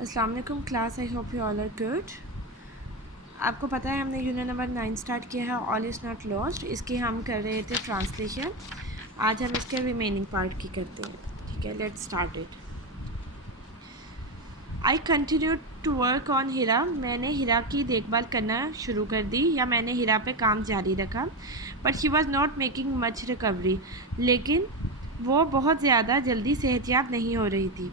अस्सलाम वालेकुम class, I hope you all are good. आपको पता है हमने यूनिट नंबर 9 स्टार्ट किया है, ऑल इज़ नॉट लॉस्ट। इसकी हम कर रहे थे ट्रांसलेशन। आज हम इसके रिमेनिंग पार्ट की करते हैं। ठीक है, let's start it. I continue to work on Heera. मैंने हीरा की देखभाल करना शुरू कर दी, या मैंने हीरा पे काम जारी रखा। But she was not making much recovery. लेकिन वो बहुत ज़्यादा जल्दी सेहतयाब नहीं हो रही थी।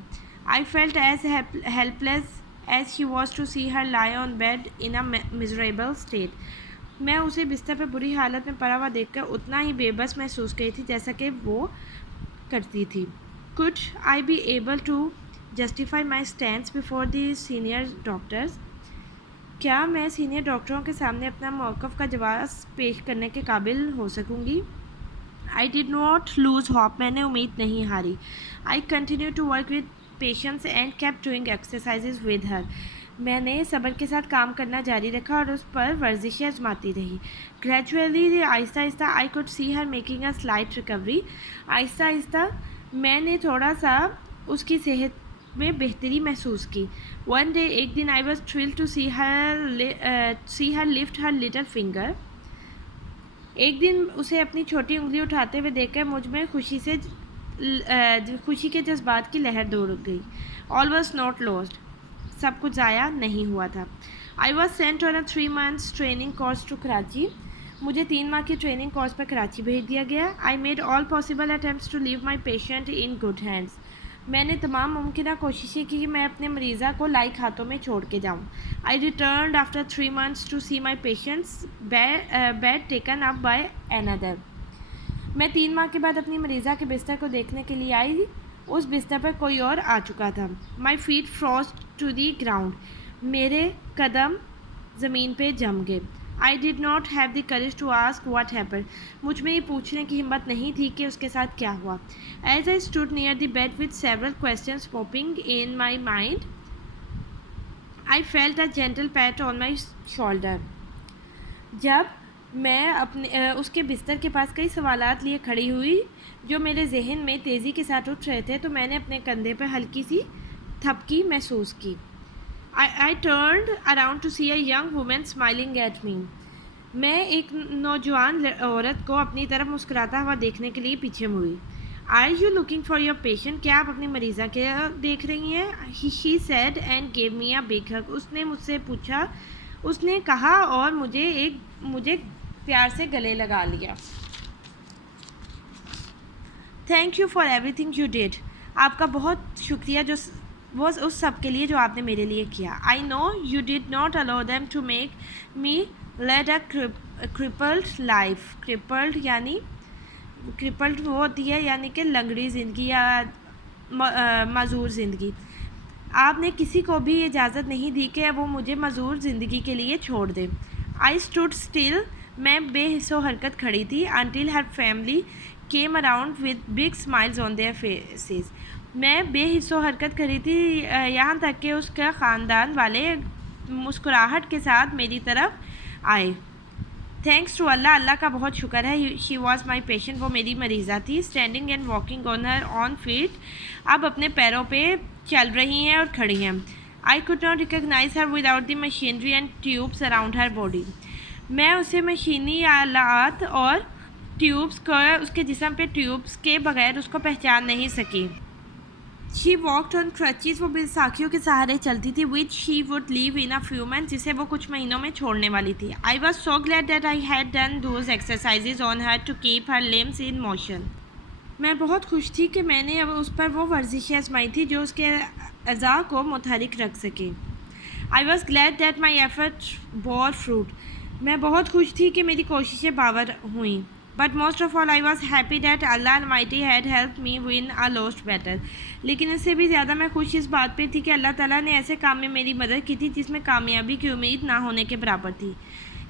I felt as helpless as she was to see her lie on bed in a miserable state. मैं उसे बिस्तर पर बुरी हालत में पड़ा हुआ देखकर उतना ही बेबस महसूस की थी जैसा कि वो करती थी। Could I be able to justify my stance before the senior doctors? क्या मैं सीनियर डॉक्टरों के सामने अपना मौक़िफ़ का जवाब पेश करने के काबिल हो सकूँगी? I did not lose hope. मैंने उम्मीद नहीं हारी। I continued to work with patience and kept doing exercises with her. मैंने सब्र के साथ काम करना जारी रखा और उस पर वर्जिशें आजमाती रही। Gradually, Aahista Aahista I could see her making a slight recovery. Aahista Aahista मैंने थोड़ा सा उसकी सेहत में बेहतरी महसूस की। One day, एक दिन I was thrilled to see her lift her little finger. एक दिन उसे अपनी छोटी उंगली उठाते हुए देखकर मुझ में खुशी के जज्बात की लहर दौड़ गई। All was not lost. सब कुछ ज़ाया नहीं हुआ था। I was sent on a 3 months training course to Karachi. मुझे 3 माह की ट्रेनिंग कोर्स पर कराची भेज दिया गया। I made all possible attempts to leave my patient in good hands. मैंने तमाम मुमकिन कोशिशें की कि मैं अपने मरीज़ा को लाइक हाथों में छोड़ के जाऊँ। I return after 3 months to see my patients bed taken up by another. मैं 3 माह के बाद अपनी मरीज़ा के बिस्तर को देखने के लिए आई। उस बिस्तर पर कोई और आ चुका था। My feet froze to the ground. मेरे कदम ज़मीन पे जम गए। I did not have the courage to ask what happened. मुझ में ये पूछने की हिम्मत नहीं थी कि उसके साथ क्या हुआ। As I stood near the bed with several questions popping in my mind, I felt a gentle pat on my shoulder. जब मैं उसके बिस्तर के पास कई सवालात लिए खड़ी हुई जो मेरे जहन में तेज़ी के साथ उठ रहे थे, तो मैंने अपने कंधे पर हल्की सी थपकी महसूस की। I turned around to see a young women smiling at me. मैं एक नौजवान औरत को अपनी तरफ मुस्कुराता हुआ देखने के लिए पीछे मुड़ी। Are you looking for your patient? क्या आप अपनी मरीज़ा के देख रही हैं? She said and gave me a big hug. उसने मुझसे पूछा, उसने कहा और मुझे प्यार से गले लगा लिया। Thank you for everything you did. आपका बहुत शुक्रिया वो उस सब के लिए जो आपने मेरे लिए किया। I know you did not allow them to make me led a crippled life. Crippled वो होती है यानी कि लंगड़ी ज़िंदगी या मज़ूर ज़िंदगी। आपने किसी को भी इजाज़त नहीं दी कि वो मुझे मज़ूर ज़िंदगी के लिए छोड़ दे। I stood still. मैं बेहिस्सो हरकत खड़ी थी। Until her family came around with big smiles on their faces. मैं बेहिस्सो हरकत खड़ी थी यहाँ तक कि उसका ख़ानदान वाले मुस्कुराहट के साथ मेरी तरफ आए। Thanks to Allah. अल्लाह का बहुत शुक्र है। She was my patient. वो मेरी मरीज़ा थी। Standing and walking on her on feet. अब अपने पैरों पे चल रही हैं और खड़ी हैं। I could not recognise her without the machinery and tubes around her body. मैं उसे मशीनी आलात और ट्यूब्स को उसके जिस्म पे ट्यूब्स के बगैर उसको पहचान नहीं सकी। She walked on crutches. वो बैसाखियों के सहारे चलती थी। Which she would leave in a few months. जिसे वो कुछ महीनों में छोड़ने वाली थी। I was so glad that I had done those exercises on her to keep her limbs in motion. मैं बहुत खुश थी कि मैंने अब उस पर वो वर्जिशें आजमाई थी जो उसके अज़ा को मुतहरिक रख सके। I was glad that my effort bore fruit. मैं बहुत खुश थी कि मेरी कोशिशें बावर हुई। But most of all I was happy that Allah Almighty had help me win a lost battle. लेकिन इससे भी ज़्यादा मैं खुश इस बात पे थी कि अल्लाह ताला ने ऐसे काम में मेरी मदद की थी जिसमें कामयाबी की उम्मीद ना होने के बराबर थी।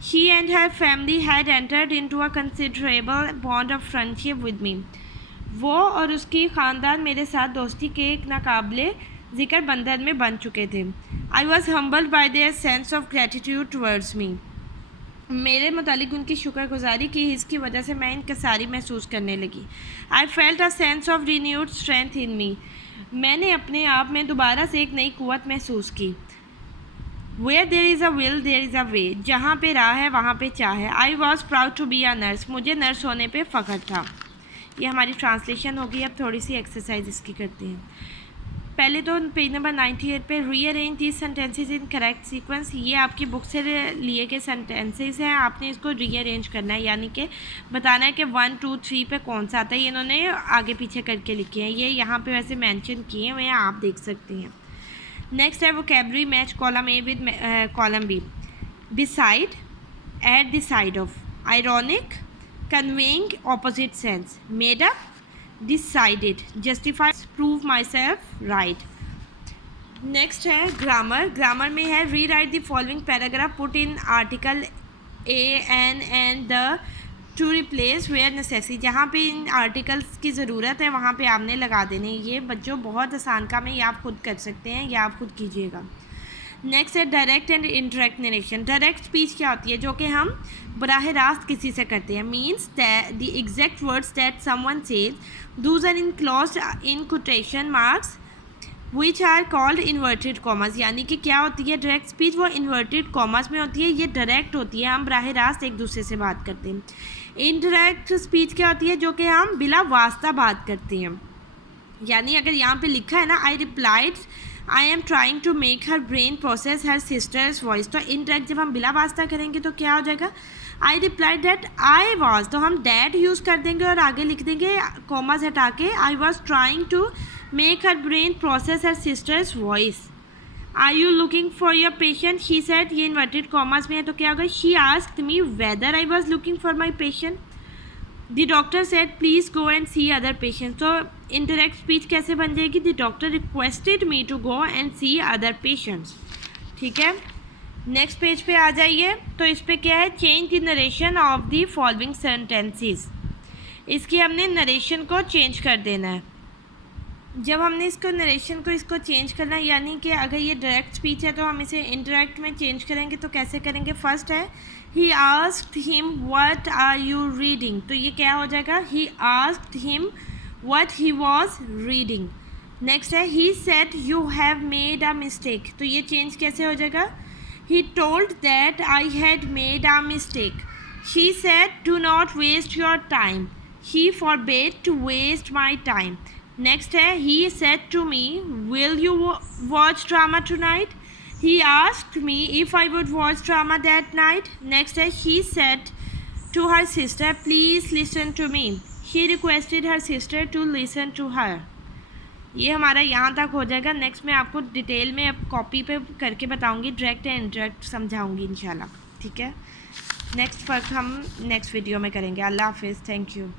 She and her family had entered into a considerable bond of friendship with me. वो और उसकी ख़ानदान मेरे साथ दोस्ती के एक नाकाबिले ज़िक्र बंधन में बन चुके थे। I was humbled bye their sense of gratitude towards me. मेरे मुतालिक उनकी शुक्रगुजारी की हिस्स की वजह से मैं इनकसारी महसूस करने लगी। I felt a sense of renewed strength in me. मैंने अपने आप में दोबारा से एक नई कुव्वत महसूस की। Where there is a will, there is a way. जहाँ पे राह है वहाँ पे चाह है। I was proud to be a nurse. मुझे नर्स होने पे फ़ख्र था। ये हमारी ट्रांसलेशन होगी। अब थोड़ी सी एक्सरसाइज इसकी करते हैं। पहले तो पेज नंबर 98 पे rearrange these sentences in correct sequence. ये आपकी बुक से लिए के सेंटेंसेस हैं, आपने इसको रीअरेंज करना है, यानी कि बताना है कि 1 2 3 पे कौन सा आता है। ये इन्होंने आगे पीछे करके लिखे हैं, ये यहाँ पे वैसे मेंशन किए हुए हैं, आप देख सकते हैं। नेक्स्ट है vocabulary match column A with column B. Beside, at the side of, ironic, conveying opposite sense, made up, decided, justify, prove myself right. Next है ग्रामर। ग्रामर में है rewrite the following paragraph, put in article a an and the to replace where necessary. जहाँ पे इन articles की ज़रूरत है वहाँ पे आपने लगा देने। ये बच्चों बहुत आसान काम है, ये आप खुद कर सकते हैं, या आप खुद कीजिएगा। नेक्स्ट है direct and interact narration. Direct speech क्या होती है? जो कि हम बराह रास्त किसी से करते हैं। Means that the exact words that someone says, those are enclosed in quotation marks which are called inverted commas. यानी कि क्या होती है डायरेक्ट स्पीच? वो इन्वर्टेड कॉमर्स में होती है, ये डायरेक्ट होती है, हम बराह रास्त एक दूसरे से बात करते हैं। इनडायरेक्ट स्पीच क्या होती है? जो कि हम बिला वास्ता बात करते हैं। यानी अगर यहाँ पे लिखा है ना, I replied I am trying to make her brain process her sister's voice, तो इनडायरेक्ट जब हम बिला वास्ता करेंगे तो क्या हो जाएगा? I replied that I was, तो हम डैट यूज़ कर देंगे और आगे लिख देंगे कॉमास हटा के, I was trying to make her brain process her sister's voice. Are you looking for your patient, she said, ये इन्वर्टेड कॉमास में है तो क्या होगा? She asked me whether I was looking for my patient. The doctor said please go and see other patient, तो indirect speech कैसे बन जाएगी? The doctor requested me to go and see other patients. ठीक है, next page पे आ जाइए। तो इस पे क्या है? Change the narration of the following sentences. इसकी हमने नरेशन को चेंज कर देना है। जब हमने इसको नरेशन को इसको चेंज करना है, यानी कि अगर ये डायरेक्ट स्पीच है तो हम इसे इनडायरेक्ट में चेंज करेंगे। तो कैसे करेंगे? फर्स्ट है he asked him what are you reading, तो ये क्या हो जाएगा? He asked him what he was reading. Next है he said you have made a mistake, तो ये चेंज कैसे हो जाएगा? He told that I had made a mistake. She said do not waste your time, he forbade to waste my time. Next है he said to me will you watch drama tonight, he asked me if I would watch drama that night. Next है she said to her sister please listen to me, she requested her sister to listen to her. ये हमारा यहाँ तक हो जाएगा। Next मैं आपको detail में अब कॉपी पे करके बताऊँगी, डायरेक्ट एंड इनडायरेक्ट समझाऊँगी इंशाल्लाह। ठीक है, नेक्स्ट फ़र्क हम नेक्स्ट वीडियो में करेंगे। अल्लाह हाफिज़, थैंक यू।